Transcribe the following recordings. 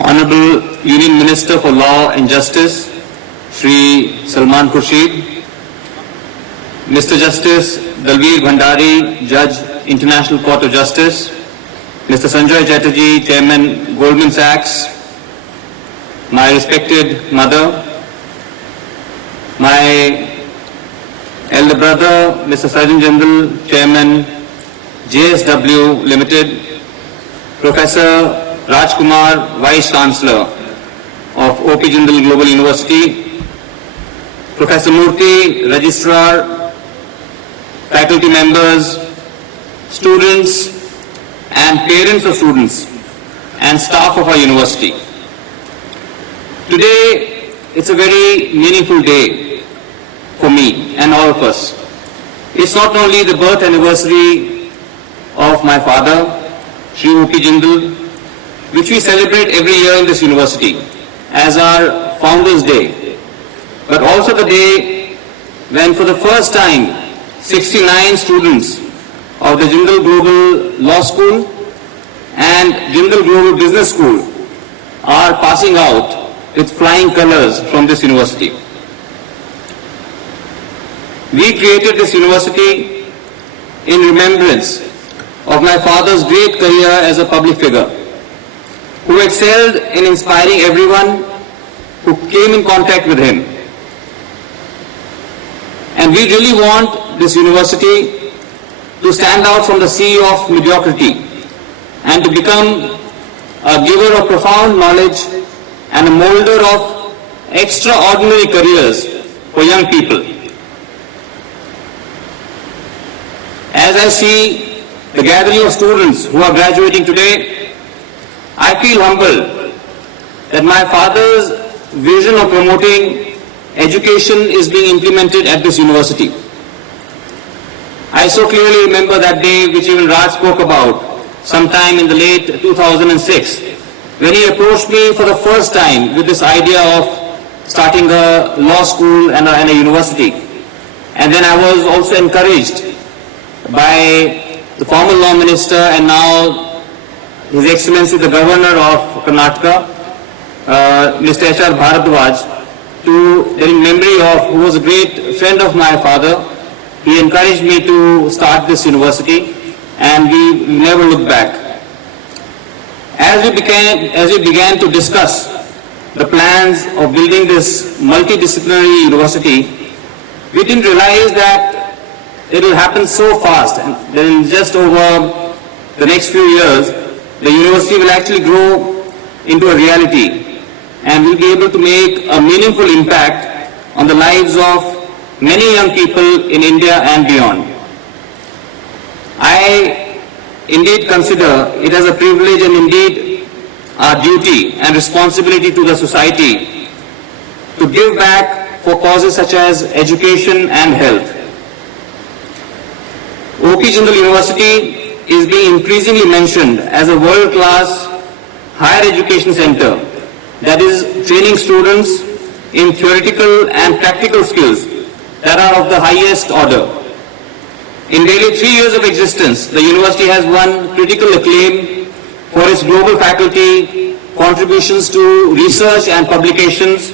Honorable Union Minister for Law and Justice, Shri Salman Khurshid, Mr. Justice Dalveer Bhandari, Judge, International Court of Justice, Mr. Sanjay Chatterjee, Chairman, Goldman Sachs, my respected mother, my elder brother, Mr. Surgeon General, Chairman, JSW Limited, Professor Rajkumar, Vice Chancellor of OP Jindal Global University, Professor Murthy, Registrar, faculty members, students and parents of students and staff of our university. Today, it's a very meaningful day for me and all of us. It's not only the birth anniversary of my father, Shri OP Jindal, which we celebrate every year in this university as our Founders' Day, but also the day when for the first time 69 students of the Jindal Global Law School and Jindal Global Business School are passing out with flying colors from this university. We created this university in remembrance of my father's great career as a public figure, who excelled in inspiring everyone who came in contact with him. And we really want this university to stand out from the sea of mediocrity and to become a giver of profound knowledge and a molder of extraordinary careers for young people. As I see the gathering of students who are graduating today, I feel humbled that my father's vision of promoting education is being implemented at this university. I so clearly remember that day which even Raj spoke about sometime in the late 2006 when he approached me for the first time with this idea of starting a law school and a university. And then I was also encouraged by the former law minister and now His Excellency the Governor of Karnataka, Mr. H.R. Bharadwaj, in memory of, who was a great friend of my father. He encouraged me to start this university and we never looked back. As we began to discuss the plans of building this multidisciplinary university, we didn't realize that it will happen so fast, and then just over the next few years, the university will actually grow into a reality and will be able to make a meaningful impact on the lives of many young people in India and beyond. I indeed consider it as a privilege and indeed our duty and responsibility to the society to give back for causes such as education and health. OP Jindal University is being increasingly mentioned as a world-class higher education center that is training students in theoretical and practical skills that are of the highest order. In nearly 3 years of existence, the university has won critical acclaim for its global faculty, contributions to research and publications,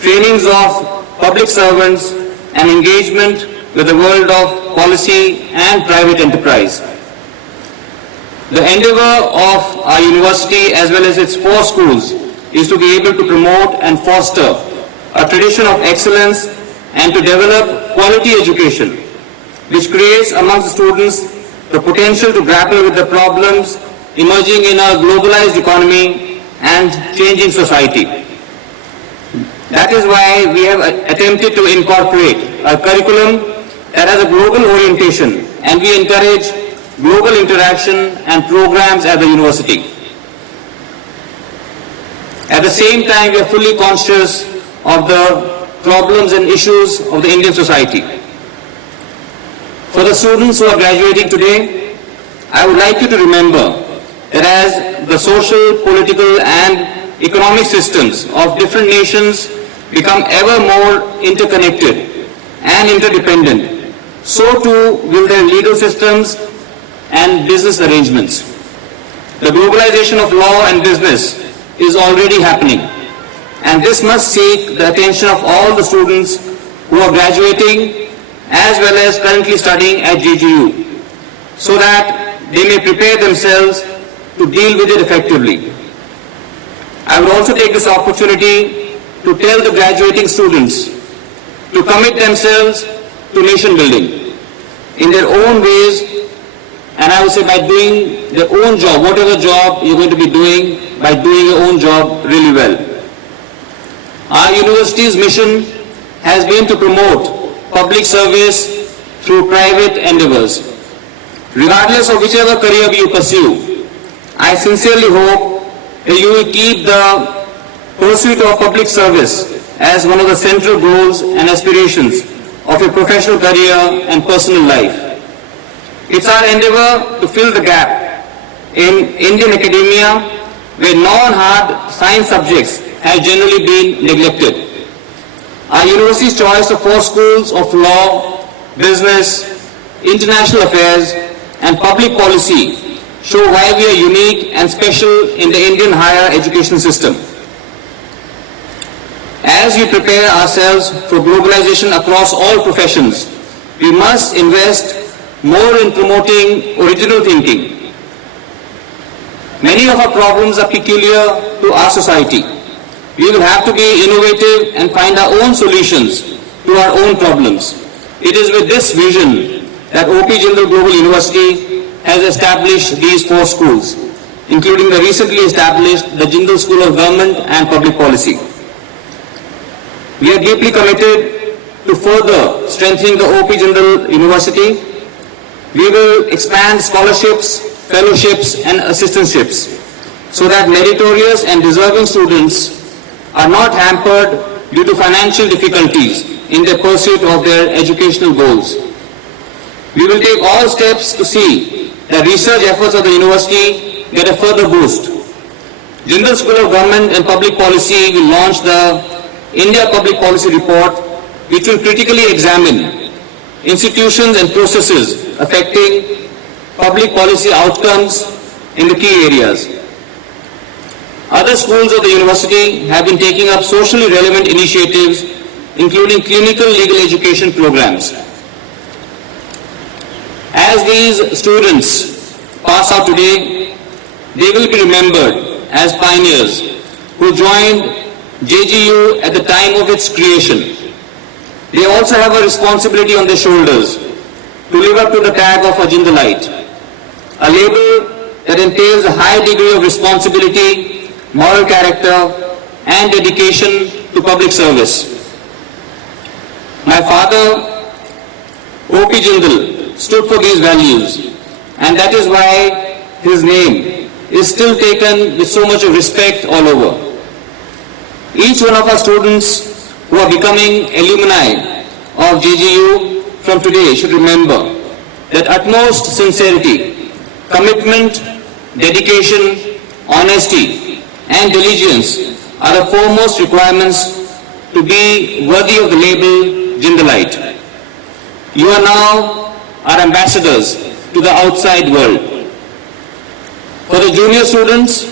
trainings of public servants, and engagement with the world of policy and private enterprise. The endeavor of our university as well as its 4 schools is to be able to promote and foster a tradition of excellence and to develop quality education which creates amongst the students the potential to grapple with the problems emerging in a globalized economy and changing society. That is why we have attempted to incorporate a curriculum that has a global orientation and we encourage global interaction and programs at the university. At the same time, we are fully conscious of the problems and issues of the Indian society. For the students who are graduating today, I would like you to remember that as the social, political and economic systems of different nations become ever more interconnected and interdependent, so too will their legal systems and business arrangements. The globalization of law and business is already happening, and this must seek the attention of all the students who are graduating as well as currently studying at JGU, so that they may prepare themselves to deal with it effectively. I would also take this opportunity to tell the graduating students to commit themselves to nation building in their own ways, and I would say by doing their own job, whatever job you're going to be doing, by doing your own job really well. Our university's mission has been to promote public service through private endeavors. Regardless of whichever career you pursue, I sincerely hope that you will keep the pursuit of public service as one of the central goals and aspirations of your professional career and personal life. It's our endeavor to fill the gap in Indian academia where non-hard science subjects have generally been neglected. Our university's choice of 4 schools of law, business, international affairs, and public policy show why we are unique and special in the Indian higher education system. As we prepare ourselves for globalization across all professions, we must invest more in promoting original thinking. Many of our problems are peculiar to our society. We will have to be innovative and find our own solutions to our own problems. It is with this vision that O.P. Jindal Global University has established these 4 schools, including the recently established the Jindal School of Government and Public Policy. We are deeply committed to further strengthening the O.P. Jindal University. We will expand scholarships, fellowships and assistantships so that meritorious and deserving students are not hampered due to financial difficulties in their pursuit of their educational goals. We will take all steps to see that research efforts of the university get a further boost. Jindal School of Government and Public Policy will launch the India Public Policy Report, which will critically examine institutions and processes affecting public policy outcomes in the key areas. Other schools of the university have been taking up socially relevant initiatives, including clinical legal education programs. As these students pass out today, they will be remembered as pioneers who joined JGU at the time of its creation. They also have a responsibility on their shoulders to live up to the tag of a Jindalite, a label that entails a high degree of responsibility, moral character, and dedication to public service. My father, O.P. Jindal, stood for these values, and that is why his name is still taken with so much of respect all over. Each one of our students who are becoming alumni of JGU from today should remember that utmost sincerity, commitment, dedication, honesty, and diligence are the foremost requirements to be worthy of the label Jindalite. You are now our ambassadors to the outside world. For the junior students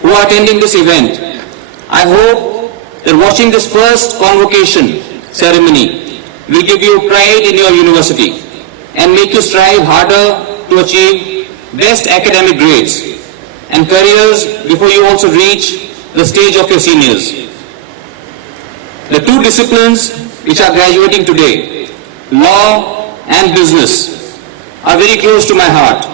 who are attending this event, I hope that watching this first convocation ceremony will give you pride in your university and make you strive harder to achieve best academic grades and careers before you also reach the stage of your seniors. The 2 disciplines which are graduating today, law and business, are very close to my heart,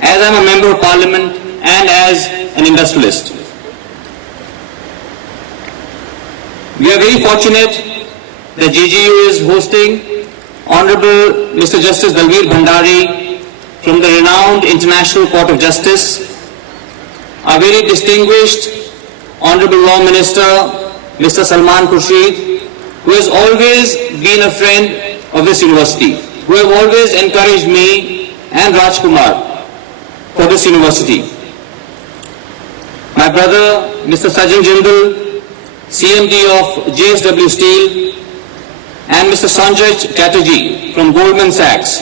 as I am a member of parliament and as an industrialist. We are very fortunate that JGU is hosting Honorable Mr. Justice Dalveer Bhandari from the renowned International Court of Justice, our very distinguished Honorable Law Minister Mr. Salman Khurshid, who has always been a friend of this university, who have always encouraged me and Rajkumar for this university. My brother Mr. Sajjan Jindal, CMD of JSW Steel, and Mr. Sanjay Chatterjee from Goldman Sachs,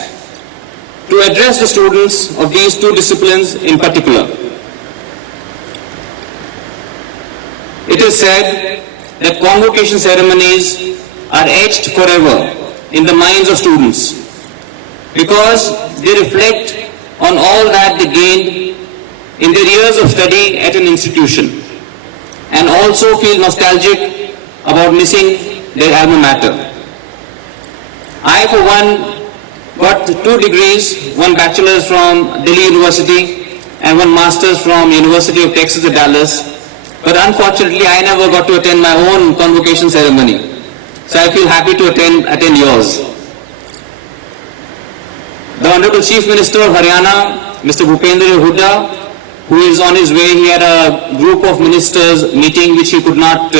to address the students of these 2 disciplines in particular. It is said that convocation ceremonies are etched forever in the minds of students because they reflect on all that they gained in their years of study at an institution and also feel nostalgic about missing their alma mater. I, for one, got 2 degrees, one bachelor's from Delhi University and one master's from University of Texas at Dallas. But unfortunately, I never got to attend my own convocation ceremony. So I feel happy to attend yours. The Honorable Chief Minister of Haryana, Mr. Bhupendra Hooda, who is on his way, he had a group of ministers meeting which he could not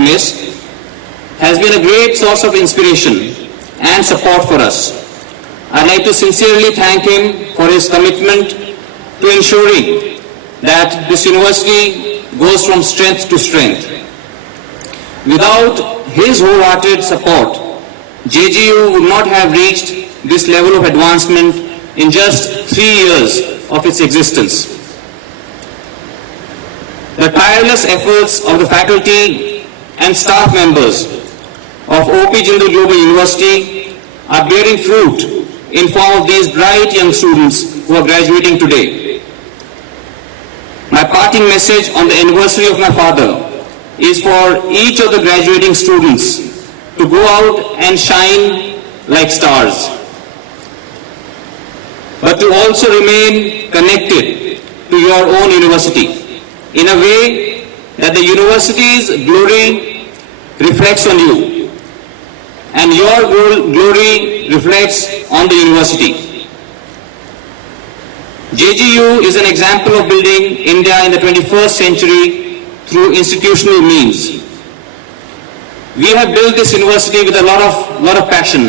miss, has been a great source of inspiration and support for us. I'd like to sincerely thank him for his commitment to ensuring that this university goes from strength to strength. Without his wholehearted support, JGU would not have reached this level of advancement in just 3 years of its existence. The tireless efforts of the faculty and staff members of OP Jindal Global University are bearing fruit in form of these bright young students who are graduating today. My parting message on the anniversary of my father is for each of the graduating students to go out and shine like stars, but to also remain connected to your own university in a way that the university's glory reflects on you and your glory reflects on the university. JGU is an example of building India in the 21st century through institutional means. We have built this university with a lot of passion,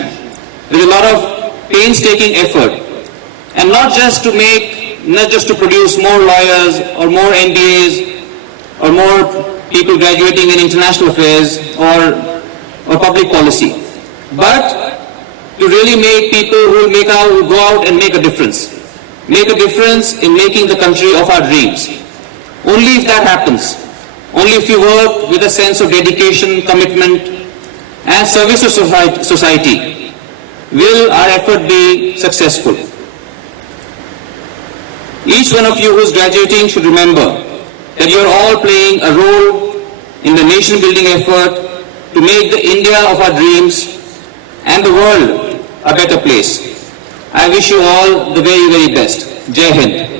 with a lot of painstaking effort, and not just to produce more lawyers or more MBAs or more people graduating in international affairs or public policy, but to really make people who will go out and make a difference in making the country of our dreams. Only if that happens, only if you work with a sense of dedication, commitment, and service to society, will our effort be successful. Each one of you who is graduating should remember that you are all playing a role in the nation-building effort to make the India of our dreams and the world a better place. I wish you all the very, very best. Jai Hind.